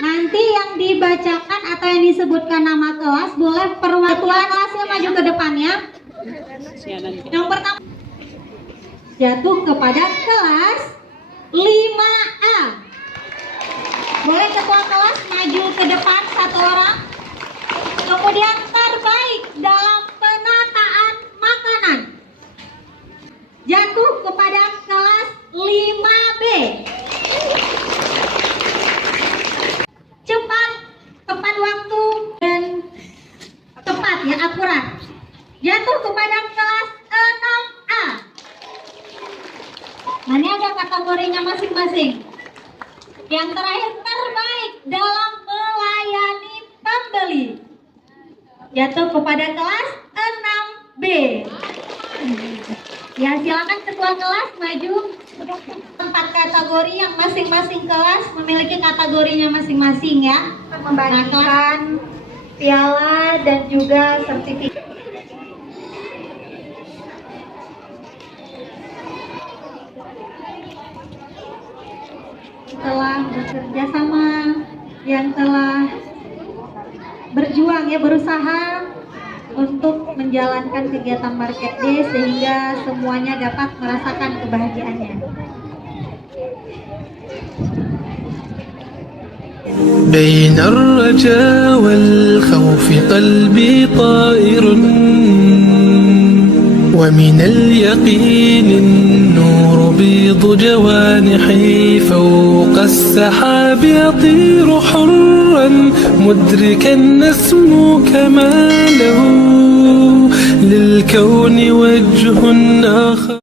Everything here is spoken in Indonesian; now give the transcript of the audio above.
Nanti yang dibacakan atau yang disebutkan nama kelas boleh perwakilan kelasnya maju ke depannya. Yang pertama jatuh kepada kelas 5A. Boleh ketua kelas maju ke depan satu orang. Kemudian terbaik dalam penataan makanan jatuh kepada kelas 5B. Cepat, tepat waktu dan tepat ya, akurat. Jatuh kepada kelas 6A. Nah, ini ada kategorinya masing-masing. Yang terakhir terbaik dalam melayani pembeli jatuh kepada kelas 6B. Ya, silakan ketua kelas maju. 4 kategori yang masing-masing kelas memiliki kategorinya masing-masing ya. Membagikan piala dan juga sertifikat. Telah bekerja sama, yang telah berjuang ya, berusaha untuk menjalankan kegiatan Market Day sehingga semuanya dapat merasakan kebahagiaannya. بين الرجاء والخوف قلبي طائر ومن اليقين النور بيض جوانحي فوق السحاب يطير حرا مدركا نسمو كماله للكون وجه آخر